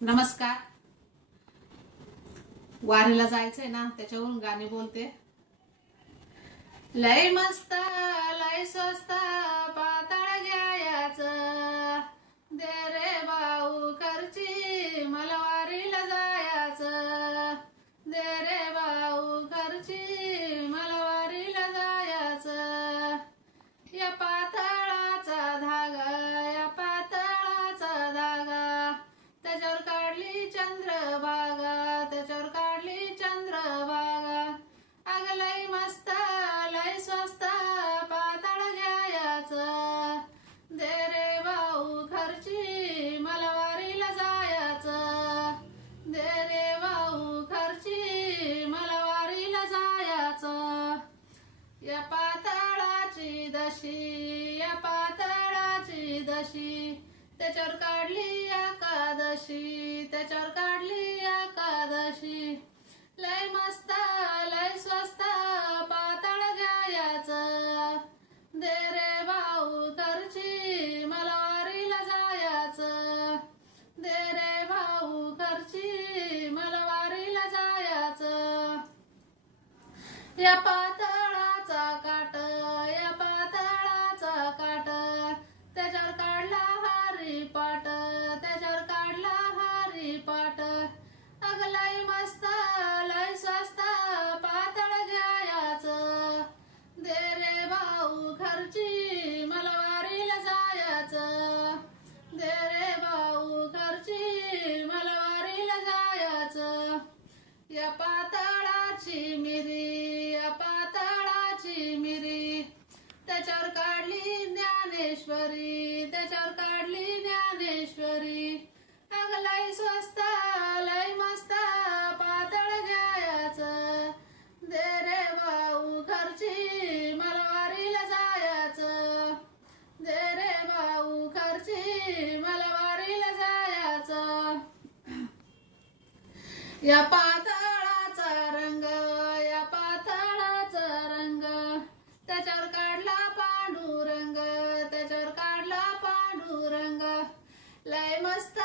नमस्कार. वारीला जायचंय ना, त्याच्यावरून गाणे बोलते. लय मस्त लय स्वस्त पातळ घ्यायचं, दे रे भाऊ खर्ची मला वारीला जायचं, दे रे भाऊ खर्ची मला वारीला जायचं. या पातळाचा धागा, या पातळाचा धागा, त्याच्यावर काढली चंद्रभागा, त्याच्यावर काढली चंद्रभागा. अग लय मस्त लय स्वस्त पातळ घ्यायचं, दे रे भाऊ खर्ची मला वारीला जायचं, दे रे भाऊ खर्ची मला वारीला जायचं. या पातळाची दशी, या पातळाची दशी, त्याच्यावर काढली एकादशी, त्याच्यावर काढली एकादशी. लय मस्त लय स्वस्त पातळ घ्यायचं, दे रे भाऊ खर्ची मला वारीला जायचं, दे रे भाऊ खर्ची मला वारीला जायचं. या पातळाचा काट, या पातळाचा काट, त्याच्यावर काढला हरिपाठ, त्याच्यावर काढला हरिपाठ. अग लय मस्त लय स्वस्त पातळ घ्यायचं, दे रे भाऊ खर्ची मला वारीला जायचं, दे रे भाऊ खर्ची मला वारीला जायचं. या पातळाची मिरी, या पातळाची मिरी, त्याच्यावर काढली ज्ञानेश्वरी, त्याच्यावर काढली ज्ञानेश्वरी. अग लय स्वस्त लय मस्त पातळ घ्यायचं, दे रे भाऊ खर्ची मला वारीला जायचं, दे रे भाऊ खर्ची मला वारीला जायचं. या पातळाचा रंग, या पातळाचा रंग, त्याच्यावर काढला पांडुरंग, त्याच्यावर काढला पांडुरंग. लय मस्त